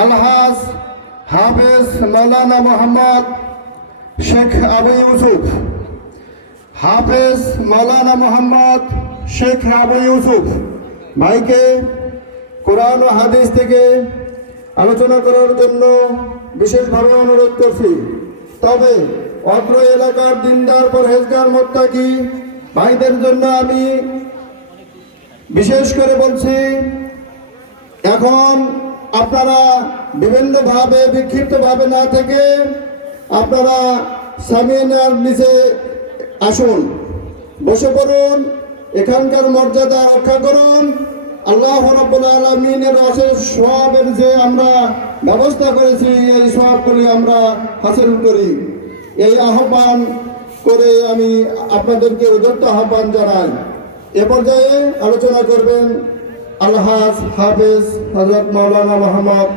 আলহাজ হাফেজ মাওলানা মোহাম্মদ শেখ আবু ইউসুফ, হাফেজ মাওলানা মোহাম্মদ শেখ আবু ইউসুফ ভাইকে কোরআন ও হাদিস থেকে আলোচনা করার জন্য বিশেষভাবে অনুরোধ করছি। তবে অত্র এলাকার দিনদার পরহেজগার মুত্তাকি ভাইদের জন্য আমি বিশেষ করে বলছি, এখন আপনারা বিভিন্নভাবে বিক্ষিপ্তভাবে না থেকে আপনারা সামিয়ানার নিচে আসুন, বসে পড়ুন, এখানকার মর্যাদা রক্ষা করুন। আল্লাহ রাব্বুল আলামিনের অশেষ সওয়াবের যে আমরা ব্যবস্থা করেছি, এই সওয়াবগুলি আমরা হাসিল করি। এই আহ্বান করে আমি আপনাদেরকে উদাত্ত আহ্বান জানাই। এ পর্যায়ে আলোচনা করবেন আলহাজ হাফেজ হযরত মাওলানা মোহাম্মদ